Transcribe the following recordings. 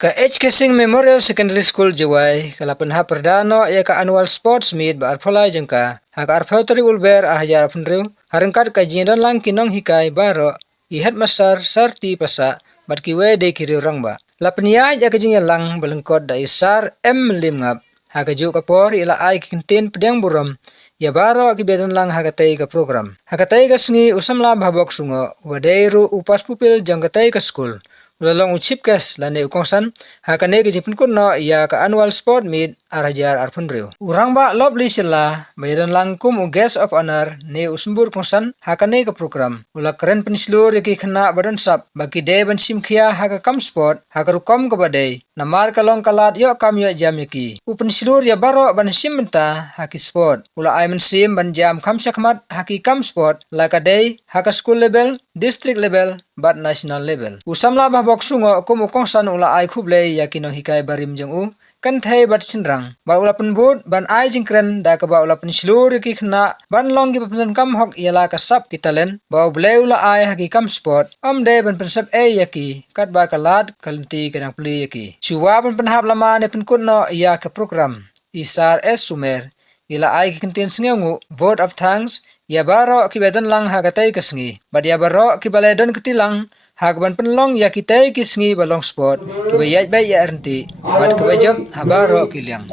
Ka HK Singh Memorial Secondary School Jawai, kalapan ha perdana ia ka annual sports meet ba arpolai jengka. Ha ka arpotri ulber hajar punriu, harengkat ka jindan lang kinong hikai baro, I headmaster sarti pasa, bat kiwe de kiri orang ba. Lapnia ya ka jingyan lang balengkot da isar lim ngap. Ha ka juk kapor ila ai kintin pedang buram, ya baro ki bedan lang hakatai ka program. Hakatai ka sengi usamla bhabok sungo, wadairu upas pupil jangkatai ka school. Ulalong uchip kes lane ukongsan hakane ke jipun kuno ya ka annual sport meet arajar arpunriu. Urang ba lovely sila bayaran langkum u guest of honor ne usmbur kongsan hakane ke program. Ula keren pensilur yaki kena badan sap baki de ban simkia haka kam sport haka rukom ke badai. Namar kalong kalat yo kam yo jam yaki. U pensilur ya baro ban sim benta haki sport. Ula ay men sim ban jam kam syakmat haki kam sport laka day haka school level, district level, bat national level. Usamla bahbok sungo kum ukongsan ula ay kublay yakino hikai barim jeng u kan thai bat sinrang ba ula penbut ban ai jingkren da ka ba ula pensilur ki khna ban long gi pen kam hok yala ka sap ki talent ba ble ula ai haki kam sport om de ban pensap yaki kat ba kalat kalenti kanang pli yaki suwa ban penhap lama ne pen kunno ya ka program isar sumer ila ai ki kentin sngengu vote of thanks ya baro ki bedan lang hagatai kasngi bad ya baro ki baledon ketilang hagban penlong ya kitai kisngi balong sport bayat bay ya ernti bad kebajam habaro kiliang.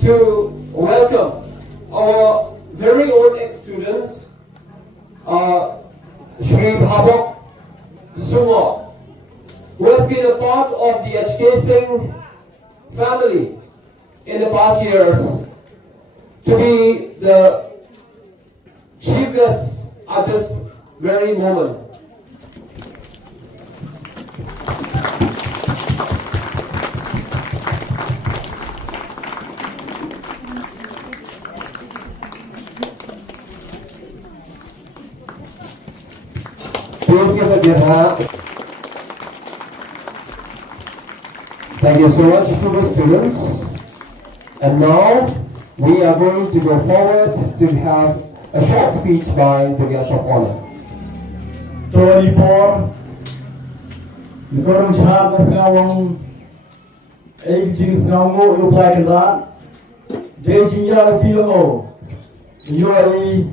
To welcome our very own ex-students, Shri Bhabok Sungo, who has been a part of the HK Singh family in the past years, to be the chief guest at this very moment. Please give a good hand. Thank you so much to the students. And now we are going to go forward to have a short speech by the guest of honor. 24 Nikorong chak ngawang jing ngawo apply kan de jinja tiyo yoi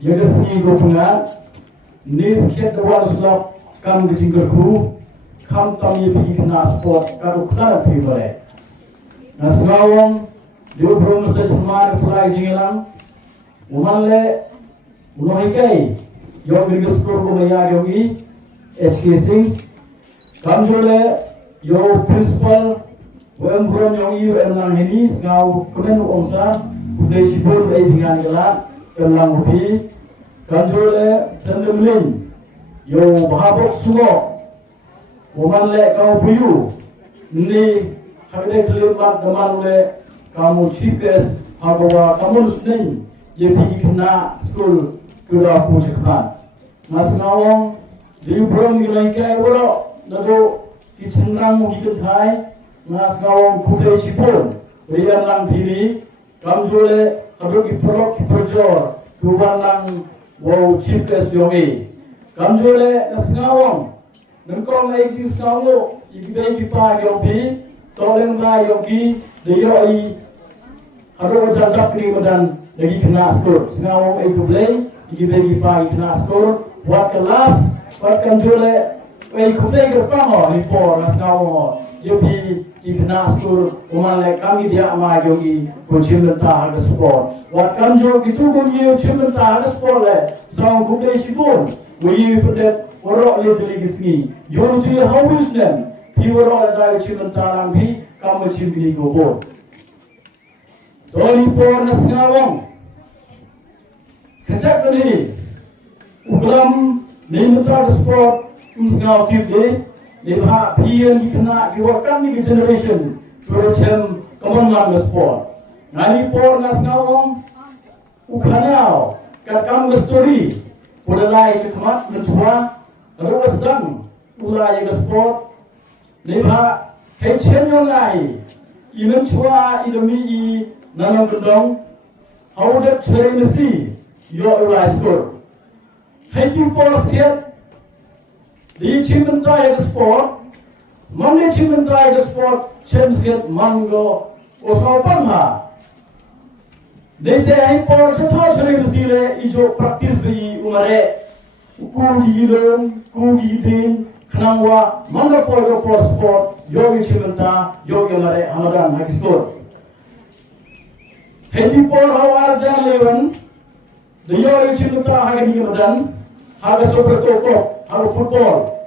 yagasi go punga nis khet wal slap kam gijing ku kam tam ye bi kana sport karu klara phi bare nasngawang de brom sta chmar apply jingalam umanle unohikai yo virgus ko maya yogi HK Singh kamjole yo principal wembron yogi emlang henis ngau kenen ongsa kudai sibur ai dengan gala kelang upi kamjole tendemlin yo bahabok sugo umanle kau piyu ni hagde kelimat damanule kamu chipes habawa kamu lusnei ye pigi kena school kuda puchakhan nasngawong di brom gilai kai woro nado kichenrang mu gitai nasngawong kudai sipon rian lang diri kamjole kado ki prok ki projor duban lang wo chipes yogi kamjole nasngawong nengkong ai ti skawo ikibai ki pa yogi toleng ba yogi deyo ai haro jadak ni madan lagi kena skor ngawong ai kublai ikibai pa kena skor buat kelas buat kanjole ai kublai gerpamo ni por ngawong yopi kena skor umale kami dia ma yogi kuchim ta ga sport buat kanjo gitu gunye chim ta ga sport le sang kublai sibon wi pedet oro le tuli gisni yoru tu hawus nem pi oro da chim ta lang bi kam chim bi go bo Doli por nasngawong kajak ni uklam ni mutar sport usngaw tibde ni bha pian ki kana ki wakan ni generation project common man sport nani por nasngawong ukhanao kakam story podalai chakmat menchua ruas dang ulai sport ni bha kai chen yongai imen chua idomi I nanam gendong how that cherry mesti your rice score hiking for skill di chimen ta sport Mande cimentai ke sport change get mango osapan ha. Dete hai por chatha chare sile ijo practice bi umare kugi lom kugi din khnangwa manda por sport yogi cimenta yogi mare hamadan high school. Heti por hawar jan lewan the yogi cimenta hagani madan haga soprato ko haga football.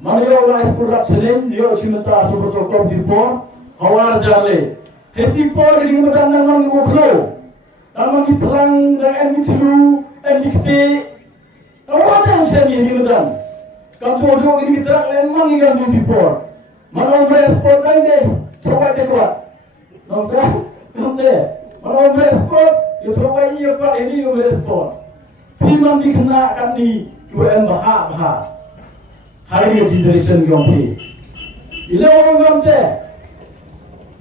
Mana yogi school rap selen yogi cimenta soprato ko di por hawar jan le. Heti por hagani madan nang ngoklo. Namun di perang dengan ditiru, dikte, kamu ada yang saya ni medan. Kamu jodoh ini kita lemang ikan di por. Mana beresport kan deh, coba kuat. Nongsa, nanti. Mana beresport, you coba ini kuat ini you beresport. Firman dikenakan ni dua bah. Hari ini generation yang ila orang gamte.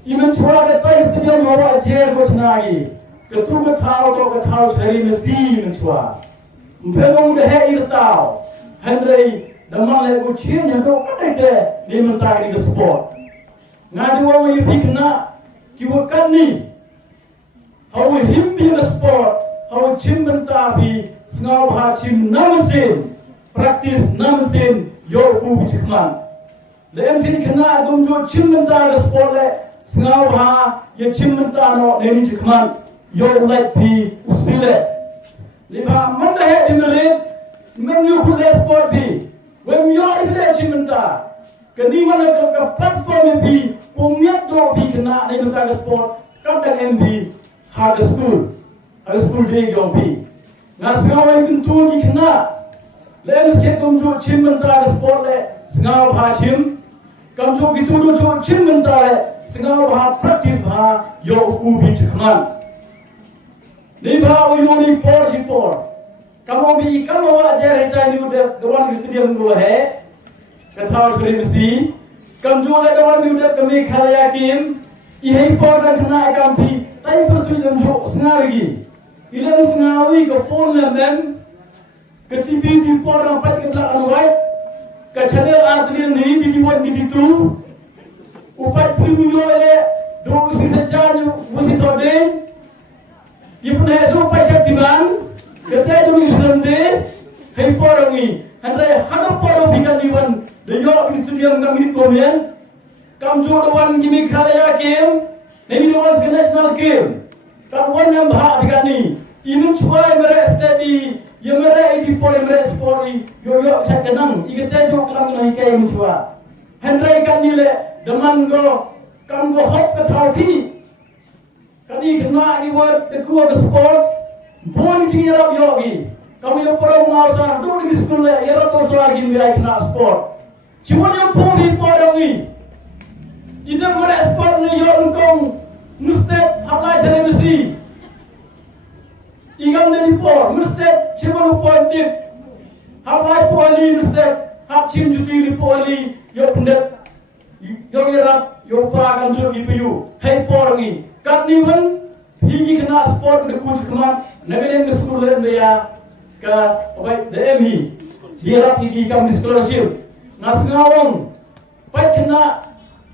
Iman cua detai stadium hawa jer ko senagi. Ketua tahu sehari nasi mencua. Memang dah hai irtau. Henry damang lagi kucing yang kau ada ke ni mentari ke sport. Ngadu orang yang pikna kiwakan ni. Hawa himpi ke sport. Hawa cim mentari sengau hacim namasin. Praktis namasin yo ku bicikman. Dan sini kena domjo cim mentari ke sport le sengau ha ye cim mentari no neni cikman. Your life be usile. Liba manda hai dimele, menu kule sport be. When you are in the chimenta, kani mana ke platform be, pumiat do be kena ni menta sport, kadang MB high school day yang be. Ngasgaw yang tu ni kena. Lens ke kumju chimenta sport le, sngaw hachim. Kamju gitu do jo chimenta le, sngaw ha practice ha yo ku bi chikman. Liba uyuni por. Kamu bi kamu ajar heta ni udah dewan stadium dua hai. Kethau suri mesti. Kamu juga dewan ni udah kami khalaya kim. Ihai por dan kena kampi. Tapi betul yang jo sengawi. Ilang sengawi ke phone lam. Ke TV di por rampat ke belakang white. Ke channel artinya ni di buat di situ. Upat premium le. Dua usi sejajar usi torden. Ibu dah supaya saktiman, kita itu Islam deh, hai porongi, hendak hadap porong bikan diwan, daya studium kami komen, kamu jodohan kami khalaya game, ini diwan national game, kawan yang bahag bikan ni, ini cuma mereka steady, yang mereka itu por mereka sporty, yo saya kenang, kita jo kelam naik kaya cuma, hendak ikan ni le, deman go, kamu go hop ke thauki. Kani kena ni word the kuat sport bon jingi rap yogi kami yo pro ngasa do di school le yara to so lagi mi kena sport cuma yang pori porongi ida mara sport ni yo ngkong mustet apply sare mesti igam ni for mustet cuma lu positif apply poli mustet hap chin juti poli yo pendet yo rap yo pra kan jo gipu hai porongi kami pun hingga kena sport de coach kemat negeri school lain dia ke baik DMI dia rap hingga kami scholarship nasngawang baik kena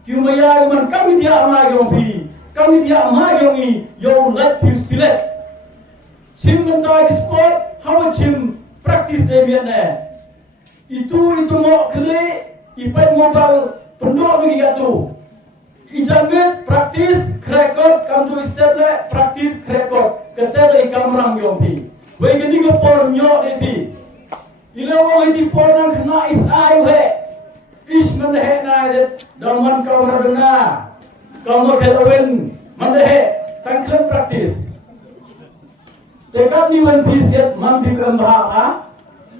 cumaya man kami dia amagong pi kami dia amagongi yo life select sim mentai sport hawa sim practice dia ne itu mau kene ipai mobile pendok lagi gatu Ijamin praktis record kamu step le praktis record kata le kamrang yompi. Wei gini go por nyo eti. Ila wo eti por nang kena is ayu he. Is mende he na de daman kau radena. Kau no kelowen mende he tangklen praktis. Tekat ni wan please get man di bahak ha.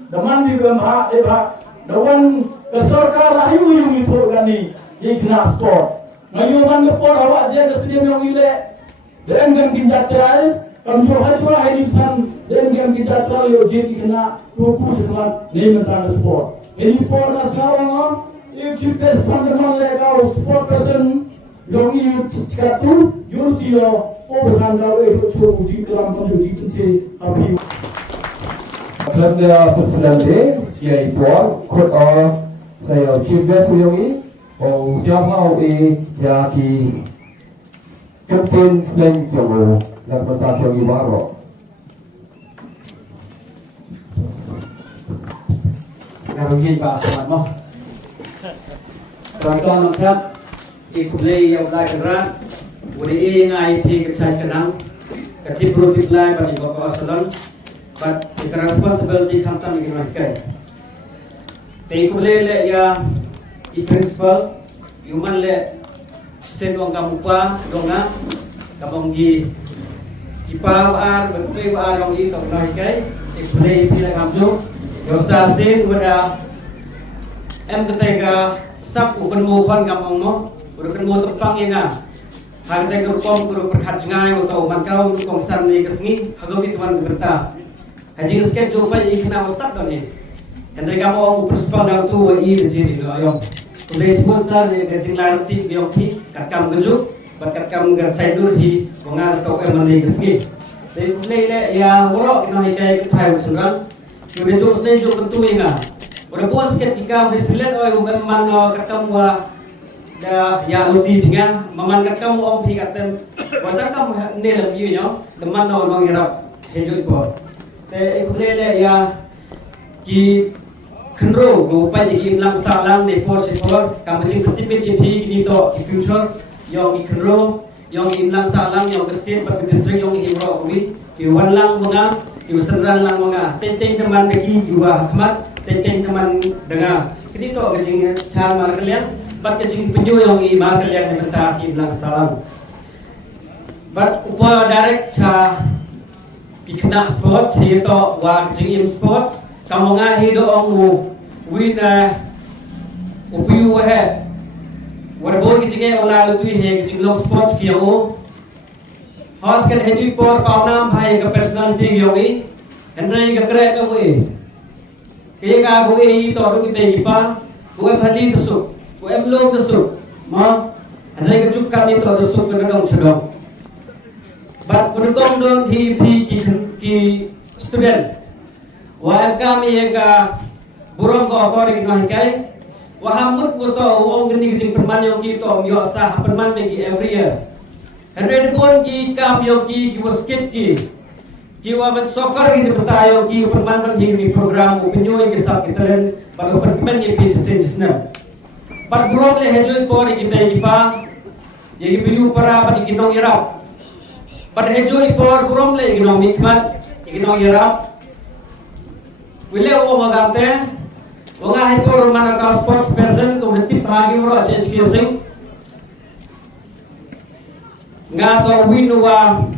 Daman di bahak de bahak. Dawan kesorkar ayu yu itu gani ikna sport. Ngayon man for hawa je stadium yang ile dan gam kinjatral kam jo hajwa hailipsan dan gam kinjatral yo je kena tupu selan ni mentan sport ini por na sekarang if you best fundamental legal sport person yang ini cikatu yurtio obesan dawe cho uji kelam pun uji kunci api Klubnya Perselande yaitu kot saya chief guest yang ini ông siêu hao ya ki captain slang kyo la pata kyo ibaro Narugin pa sa mo. Tonton ng chat, ikuplay yung lakiran, uli ngay tigit sa kanang, katipro tiplay ba ni Boko Asalan, but the responsibility kamtang ginoy kay. Ikuplay le ya i-principal, yuman le senong kamupa, donga, kapong gipawaan, berkumpawaan ng ito ginoy kay, ikuplay pila kamjo, yung sasin, wala, ketega sap ukan mo kan kamong mo ukan mo tepang ya nga harta gerpom kuru perkhat ngai atau mankau kong san ni kesngi hagawi tuan berta haji sket jo fa ikna ustad doni hendai kamu principal dam tu wa i jini lo ayo udah sponsor ni gajing lanti bioki kat kam geju bat kat kam gar saidur hi bongal to ke mani kesngi dei le ya woro ina hikai kuthai usungan udah jo sne jo kentu ya udah bos ketika bersilat oi memang ketemu da ya luti dengan memang ketemu om pi katem watak kamu ne lebih nyo deman no ngira hejui ko te ikulele ya ki khenro go pa ji lang salang ne por se por kam jing petipit impi ni to ki future yo ki khenro yo ki lang salang yo ke state but district yo ki ro ki wan lang bunga ki senran lang bunga tenteng teman bagi juga khmat tenteng teman dengar kini to kecing chan mar kalian bat kecing penyu yang i mar kalian ni bentar ki bilang salam bat upa direct cha kikna sports hi to wa kecing im sports kamu ngahi do ong win upiu he war bo kecing ola lu tu he kecing long sports ki yo hos kan hedu por ka nam bhai ka personality yo i henry ka kre ka wo Kaya ko to ro ki pa ko em hali to ko em lom to ma anai ka chup ka ni to to ka dong chadong bat kun dong dong hi ki student wa em ka mi ka burong ko ko ri no kai wa hamut ko to ong ni jing perman yo ki to yo sah perman me ki every year and red kon ki kam yo ki was skip ki Kiwa man sofar ini betayo ki perman hingni program opinyo ke sab kitalen bago permen ye pis senjisna pat burom le hejoy por ki be pa ye pilu para pat ginong yarap pat hejoy por burom le ginong mikmat ginong yarap wile o magante wanga hay por man ka sports person to tip hagi ro change kising nga to winwa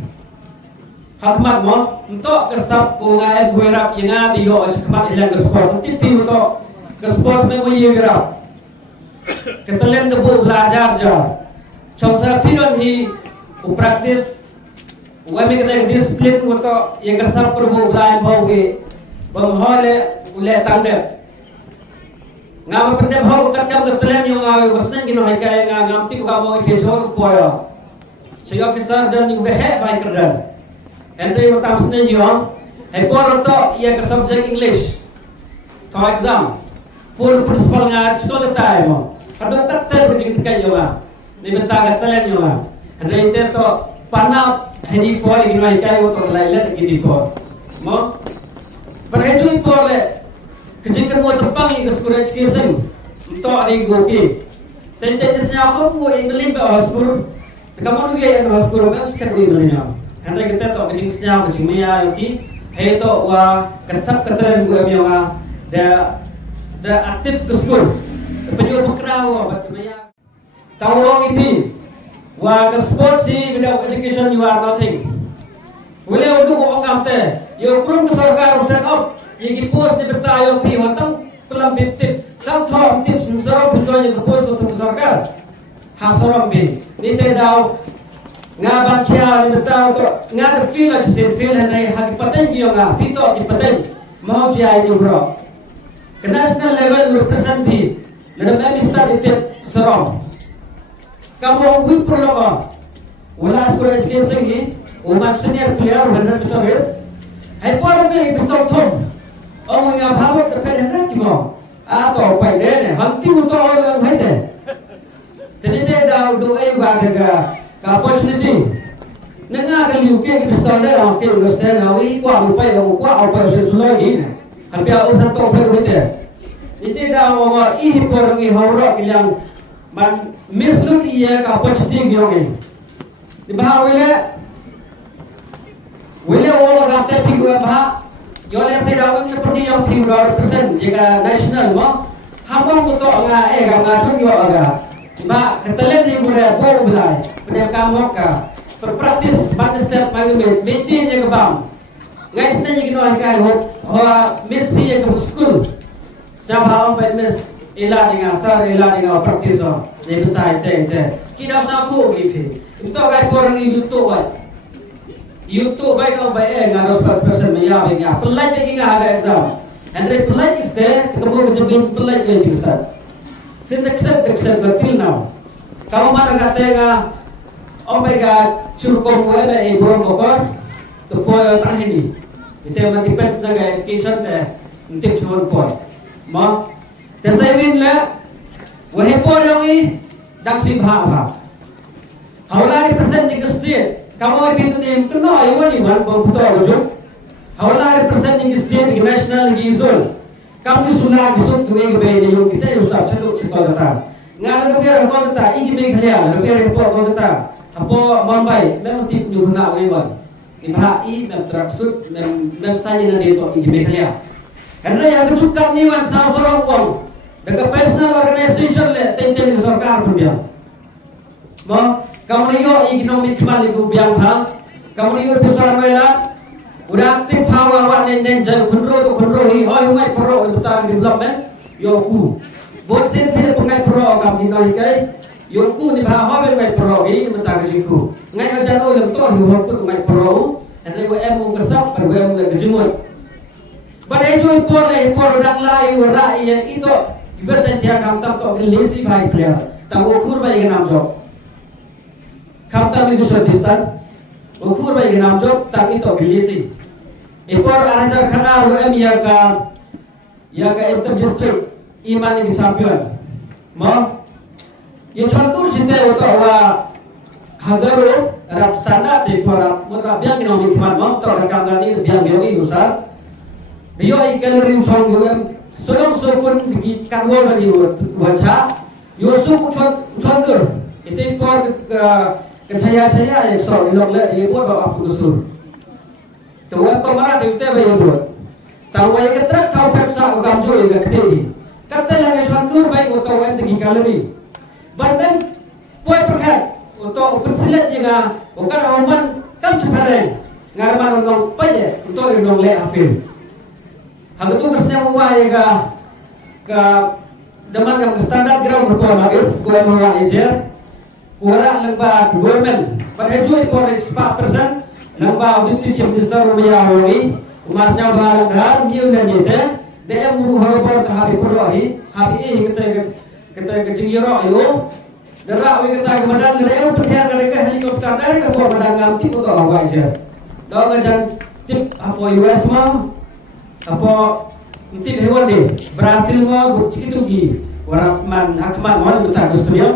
hakmat mo untuk kesap ko nga guerap yang nga diyo at hakmat ilang ke sports tipi untuk ke sports me mo yirap ketalen de bu belajar jar chong sa piron hi u practice wa me kena discipline untuk yang kesap perbu belajar bau ke bam hole ule tangde nga pendep ho kat kam ketalen yo nga wasnan gino hay kay nga ngamti ko mo ifesor ko yo so officer jan ni be he vai kerdan Henry matam senen yo, por to ia ke subject English. For exam, full principal nga chko ta mo. Kado katter ko jing ka yo nga. Ni beta ka talen yo nga. Henry te to panap hedi por ginoi kai to laila gidi por. Mo. But heju por le kejing kan mo tempang i ke school education. To ari go ki. Tente desnya ko mo English ba school. Kamu nu ye no school ba skar ko no. Anda kita to kecing senyap kecing maya yoki hey to wa kasap kataran juga mi nga da aktif ke school penyu pekraw bat maya tawong ipi wa ke sport si without education you are nothing wile udu ko ngamte yo prum ke sarkar set up yegi post ni betayo pi watang pelam bitip tam thom tip sumsaro pujoy ke post ko sarkar ha sorom bi ni te daw nga bakia ni betau to nga de feel as sin feel henai hagi paten ji nga pito ki paten mau ji ai ni bro ke national level represent bi le me start it serom kamu wi prologa wala school education hi umat senior player 100 meter race hai por be pistol thom o nga bhavot de pen henai ki mo a to pai de ne hamti u to hai de ga do ai ga ga opportunity nenga ga liu ke pistol de on ke ga stand na wi kwa lu pai kwa au pai se sulai ni kan pia u to pe ru te ite da wa I por ngi hawro kilang man misluk iya ka opportunity gyo ngi di ba wile o ga te pi ga ba yo le se da un seperti yang pi ga represent jika national mo habang to nga ga chon yo ga ba ketele di gure bo bulai pada kamu ka berpraktis pada step parliament meeting yang kebam guys na yung ginawa kay ho miss pi yang ke school siapa orang miss ila dengan sar ila dengan praktis so ni betai te kita sa tu gitu itu guys orang YouTube baik kau baik ngaros pas-pasan meya baiknya pelai baiknya ada exam Andre pelai is there ketemu kejebin pelai ke jingsan sin accept until now kamu mana kata nga oh my god surkom mo ay ibon mo ko to po ta hindi ite man depends na ga education te ntip chon po mo te saving la wahe po yung I daksing ha hawla represent ni state kamu ay pinto ni kano aywan iwan bang puto ajo hawla represent ni state national ni zone kamu sulah gisuk tuwe gabe ni yung kita usap chatu kata nga lugar ko kata igi Meghalaya lugar ko kata apo Mumbai memang tip ni guna iwan imha mem traksut mem sanya na dito igi Meghalaya karena yang kecukap ni wan sa sorong wong daga personal organization le tenten ni sarkar pun mo kamu niyo economic kembali ku biang ha kamu niyo besar mela udah aktif hawa nen jai kunro hi hoi mai pro betar development yo ku bot sen pil pengai pro kam ni noi kai yo ku ni ba hoi mai pro hi betar ke siku ngai ka jan olem to hi ho ku mai pro and we em u besap per we em le jumut badai joy por dang lai wara ya ito ibesen tia kam tam to lesi bhai player ta ukur bai ke nam jo Kapta mi dusar distan, ukur bayi nam job tak itu gelisi. Ipor arajar khana UM ya ka Uttar district iman ini champion. Mo, ye chantur sinte oto wa hagaru rap sana te pora mura biang kino mi khman mo to rakam gani biang yogi usar. Dio ikalerim song UM solong sopun di kanwol bagi wacha. Yusuf chantur itu por kecaya yang soal ilok le dia buat bawa aku usul. Tuan kau marah tu kita bayar buat. Tahu bayar ketrak tahu pepsa kau gamjo yang ketiri. Kata yang shandur baik untuk orang tinggi kalori. Bahkan poin perkat untuk pensilat juga bukan orang kam ceparan. Ngarman orang payah untuk orang le afil. Hang tu kesnya muah yang ke deman yang standar ground berpulang habis kau orang ajar. Kuara lembah government pada jual polis 4% lembah deputy chief minister Rumia Hori umasnya balang dar miu dan yete dia guru harapor hari perwahi hari ini kita kecingiro ayo darah we kita kemadang dia pergi ke helikopter dari ke padang ngamti untuk awak aja dong aja tip apa US mah apa tip hewan deh Brasil mah begitu gi orang man hakman mau betul betul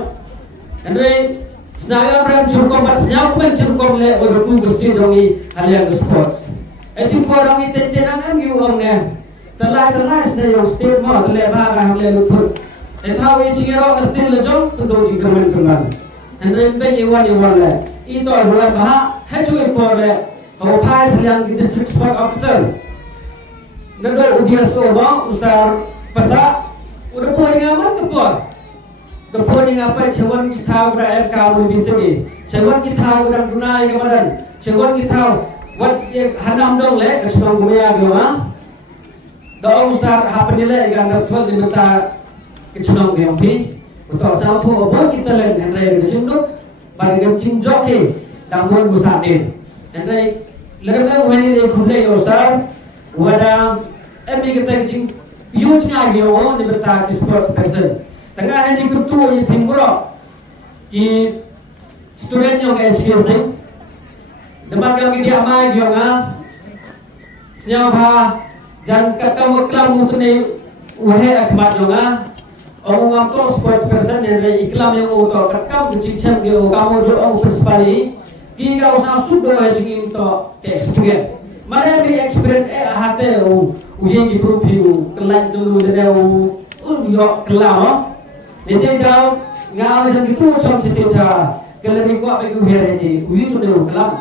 Andre senaga beram curkom bat siap pun curkom le berku gusti dongi halian sports. Eti porong itu tenang am yu omne. Telah sne yang state mo tele bahara hamle luput. Ethaw e chingero gusti lejong kudo chingkaman kungan. Andre ben iwan le. Ito agwa bah hachu por le. Ho phai halian district sport officer. Nado udias ko mo usar pasa udah poring aman ke por. Kemudian apa cawan kita berada kalau bisa ni, cawan kita berada guna yang kemarin, cawan kita wat yang hanam dong le, kesenang guna guna, dah usar apa nilai yang anda tuan diminta kesenang guna pi, untuk asal tu apa kita le, hentai kecinduk, bagi kencing joki, damuan usar ni, hentai leremai wani ni kumlei usar, wada, kita kencing piuchnya guna diminta sports person. Tengah hari ketua yang timbro ki student yang education demak yang dia mai yang siapa jan kata waklam mutune uhe akhmat yang Orang terus sports person yang dari iklam yang untuk kerkam kecicam dia kamu jo orang principali kita usah sudah hajim untuk experience mana yang experience hati uye improve you kelan dulu jadi yo kelam jadi dah ngau yang itu cuma cerita kalau ni kuat bagi uye ini uye tu dia kelam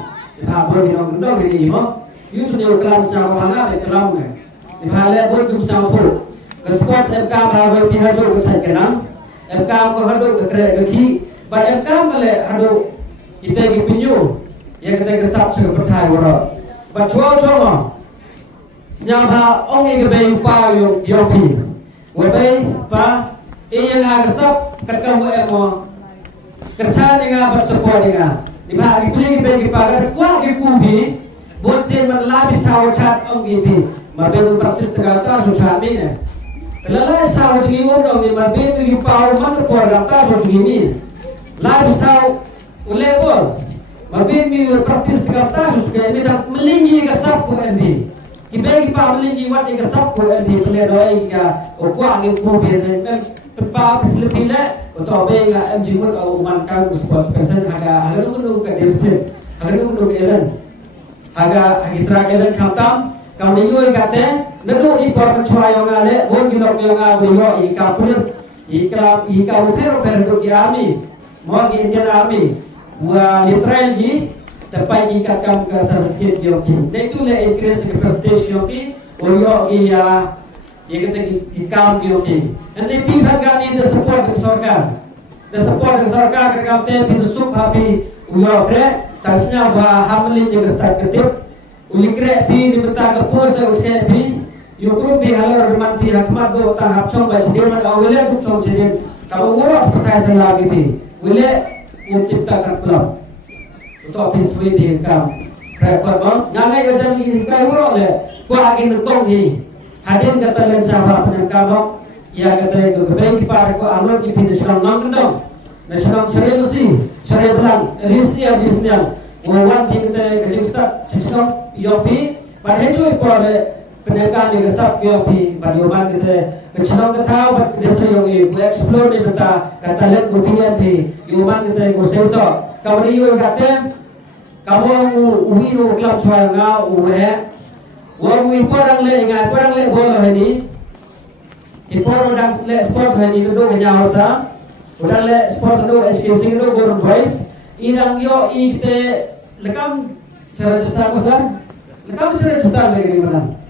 tak boleh nak dong ini mo uye tu dia kelam secara mana dia kelam ni dihalat boleh bisa tu sports MK berapa pihak juga saya kenal MK ko hado ke khi ba MK male hado kita gi pinyu ya kita ke sap suka pertai woro ba chua chua nya ba ong ge be pa yo yo pi we be pa e yang ga sap kat ka mo emo kerja dengan bersupport dengan di ba gi pli be gi pa ga kwa gi ku bi bo sen man la bis taw chat ong gi bi ma be ko praktis ta ta su cha mi ne Kelala tahu ciri orang ni mabit tu dipau mana por rata so ciri ni. Live tahu oleh por. Mabit mi praktis kata so ciri ni dah melinggi ke sap ko endi. Kibegi pa melinggi wat ke sap ko endi boleh doi ka okwa ni ko bi ni pa selebihnya atau be ga MG mut au man kan sports person aga nu ke disiplin. Aga nu ke event. Aga agitra event khatam kau ni yoi kate Nado ikor kecuali yang ada, bon gilok yang ada yo ika polis, ika upero di army, mau di Indian Army, wah literal di tempat ika kam ke sertifikat yoki. Itu le increase ke prestige yoki, oyo iya kita ikam yoki. Nanti pihak kami the support ke sorga, kita te pintu sup habi uyo pre, tasnya bah hamlin yang start ketip, ulikre pi di mata ke pos uske pi. Yukru bi halar man pi hakmat do ta hapchong ba sidin man awile ku chong sidin kamu urus pertanyaan lagi pi wile untipta kat club untuk office we di kam kaya ko ba ngangai ka jan ni kai uro le ko agin kong hi hadin kata len sahabat penangkam ya kata ko be di par ko alo ki pi nasional nang dong nasional sere belang risnya wan di kata kejista nasional yopi pada hejo ipore pendekan yang kesap yopi bagaimana kita kecilong ketahu bat desa yang ibu explore ni beta kata lihat kutingan di yuman kita yang seso kau ni yo kata kau uwi no klub cuai nga uwe wong imporang le bola ini impor dan le sports ini tu kenya hosa udah le sports tu HKC tu gorong boys irang yo ite lekam cara cestar kosan lekam cara cestar lagi mana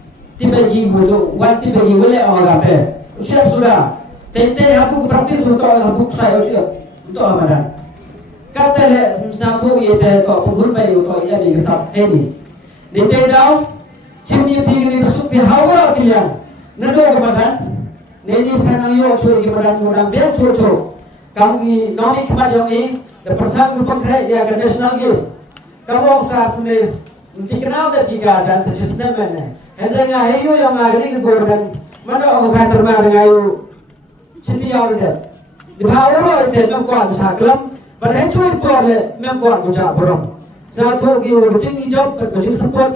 tibagi bojo wan tibagi boleh orang apa siap sudah tete aku praktis untuk aku saya siap untuk amaran kata le satu ye te to pun bai untuk ia di kesap ini nete dau cimni pigi supi hawa pilihan nado kemadan neni panang yo cuy kemadan mudah biar cucu kami nomi kemadan ini the persang pengkrai dia ke national game kamu usah punya dikenal dan tiga dan sejujurnya mana Hendaknya ayo yang agri ke gorban mana orang khater mana ayo citi yang ada di bawah itu memang saklam pada cuy pole memang kucak borong satu kilo kucing hijau kucing support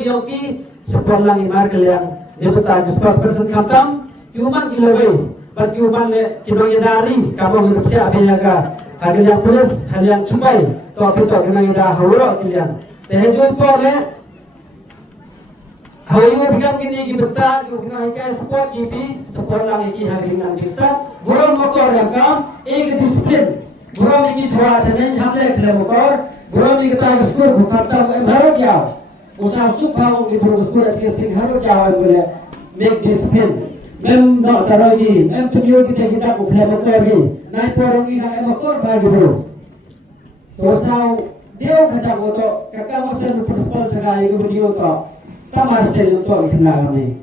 support lagi markel yang debutan sports person khatam human kilo be but human le kilo dari kamu hidup siapa yang ada yang polis hal yang cumbai to apa to kena ida hawro kilian teh cuy pole Hayu bigam kini ki beta ki bina hikai support support lang iki hari nang jista buram mokor yang kam ek disiplin buram iki chwa chane hamle khle mokor buram iki ta skor khata haro kya usa subha ki buram skor ke sing haro kya bole make discipline mem no tarogi mem tuyo ki kita ko khle mokor gi nai porongi na mokor ba gi bro to sao deo khaja ko to kakka wasen principal sagai ko video to tamas tel untuk kenal kami.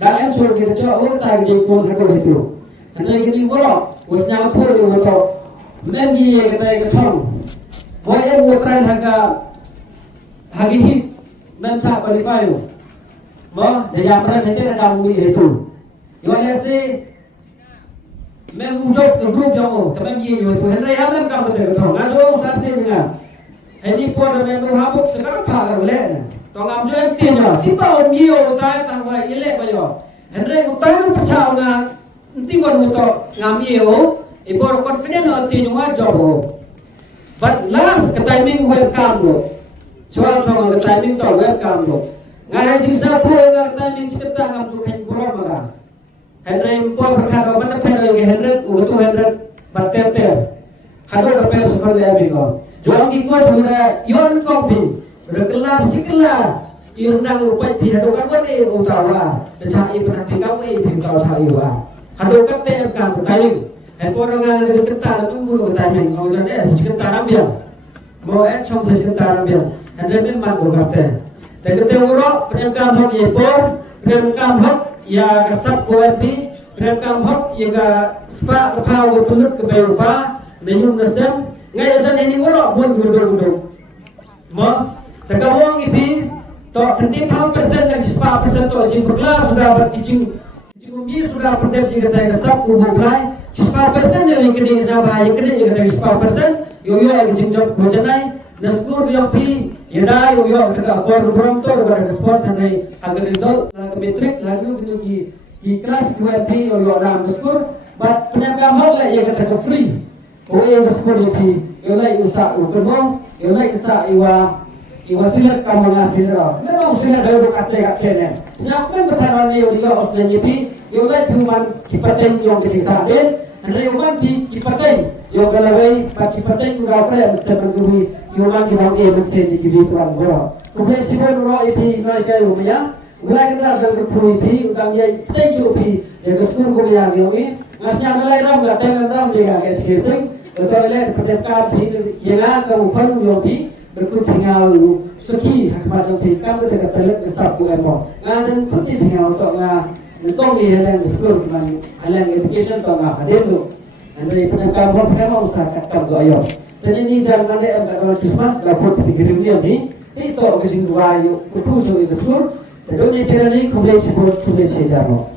Dan suruh kita coba tak jadi pun aku itu. Karena ini borok, usnya aku itu memgi kita ketong. Boleh buat tren hagi hit menca qualify. Bah, dia pernah nanti ada mungkin itu. Iwan si memujud ke grup yang tapi memgi itu. Henry yang kamu ketong. Ngajo usah sih dengan. Ini pun memang habuk sekarang pagar boleh. Tongam jual tiada, tiba orang mio utai tangga ilek bayo. Henry utai tu percaya nanti pun untuk ngambil ibu confident nanti nyungah job. But last ke timing welcome lo, cuaca ke timing to welcome lo. Ngai jing sa thu ke timing sekitar ngam tu kai bro maga. Henry impor berkata mana pen yang Henry utu Henry bater. Hado ke pen sekolah dia bigo. Juang ikut sudah yon kopi, berkelar siklar. Yung nang upai pi hado kan wani utawa, dacai pernah pikau pi kau cai wa. Hado kan te kan timing. Orang yang kita tunggu timing, orang yang sekitar ambil, mau som sekitar ambil, ada memang berkata. Dan kita urut penyamkan hak yepor, penyamkan hak ya kesap kuati, penyamkan hak ya spa kepau tulut keberupa, menyum nasem, ngai aja ini urut pun duduk. Mau, terkawang ini, to nanti persen dan spa persen to jing berkelas sudah berkicing, cingumbi sudah pendek jika kita kesap kubulai. 10% yang kini sama yang kini yang kini 10% yo yang jinjok bojanai naskur yang pi yada yo terka kor program to pada sport sanai agar result lagi metrik lagi di kelas dua pi yo ram naskur but penyakam hal lah yang kata free yang naskur itu yo lah usaha ukurmo yo lah isa iwa silat kamu ngasih memang silat dari kate ne siapa bertahan yo osnanya pi yo lah human kipateng yang kisah Andai uman kipatay, yung galaway kipatay kung dapat yang mesti berguri, yung man gimang mesti dikibit orang goro. Kemudian sibuk nuro ipi naik kayu maya, mulai kita akan berpuluh ipi, utang dia tenju ipi, yang kesepuluh kumaya ngiumi, ngasnya mulai ram nggak tengan ram dia nggak sekesing, betul le pertempatan ipi, yang kamu pun ngiumi, berikut tinggal seki hikmat ipi, kamu tidak terlihat besar tu emo, ngajen pun tinggal untuk Untuk lihat yang sekolah man, alang education to nga hadir lo. Andai penangkap mo pertama usaha kakam do ayo. Dan ini jangan ada kalau Christmas lapor dikirim dia ni. Itu kesing dua ayo, kutu so itu sekolah. Dan ini cara ni kumulai sebut kumulai sejarah.